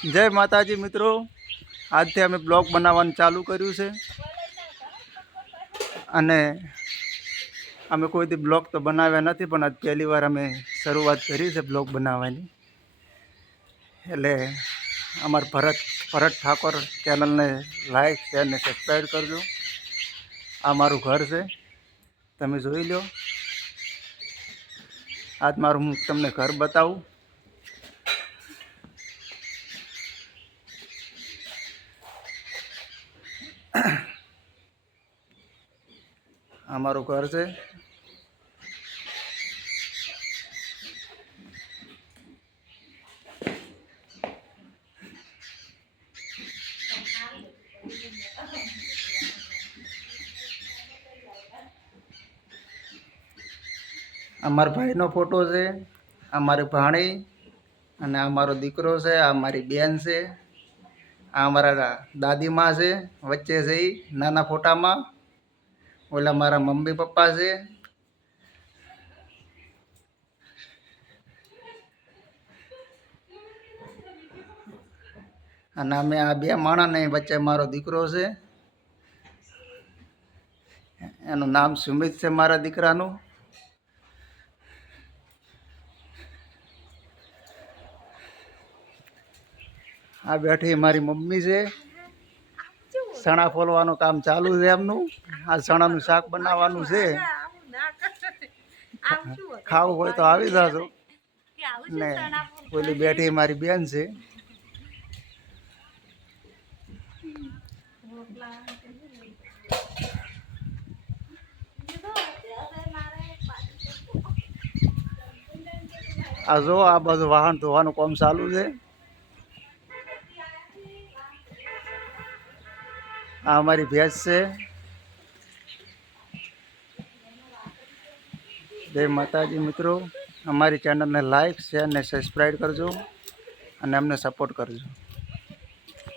જય માતાજી મિત્રો, આજથી અમે બ્લોગ બનાવવાનું ચાલુ કર્યું છે અને અમે કોઈથી બ્લોગ તો બનાવ્યા નથી, પણ આજ પહેલી વાર અમે શરૂઆત કરી છે બ્લોગ બનાવવાની. એટલે અમાર ભરત ઠાકોર ચેનલને લાઈક શેર ને સબસ્ક્રાઈબ કરજો. આ મારું ઘર છે, તમે જોઈ લો. આજ મારું હું તમને ઘર બતાવું. અમારું ઘર છે. અમારા ભાઈનો ફોટો છે, અમારી ભાણી અને આ મારો દીકરો છે, આ મારી બેન છે, આ અમારા દાદીમાં છે, વચ્ચે છે એ નાના ફોટામાં. ઓલા મારા મમ્મી પપ્પા છે. અને અમે આ બે માણસને વચ્ચે મારો દીકરો છે, એનું નામ સુમિત છે મારા દીકરાનું. આ બેઠી મારી મમ્મી છે. ચણા ફોલવાનું કામ ચાલુ છે એમનું. આ ચણાનું શાક બનાવવાનું છે. ખાવું હોય તો આવી જાજો. ને ઓલી બેઠી મારી બેન છે. આ જો આ બાજુ વાહન ધોવાનું કામ ચાલુ છે. આ અમારી ભેંસ છે. જય માતાજી મિત્રો, અમારી ચેનલને લાઈક શેર ને સબસ્ક્રાઈબ કરજો અને અમને સપોર્ટ કરજો.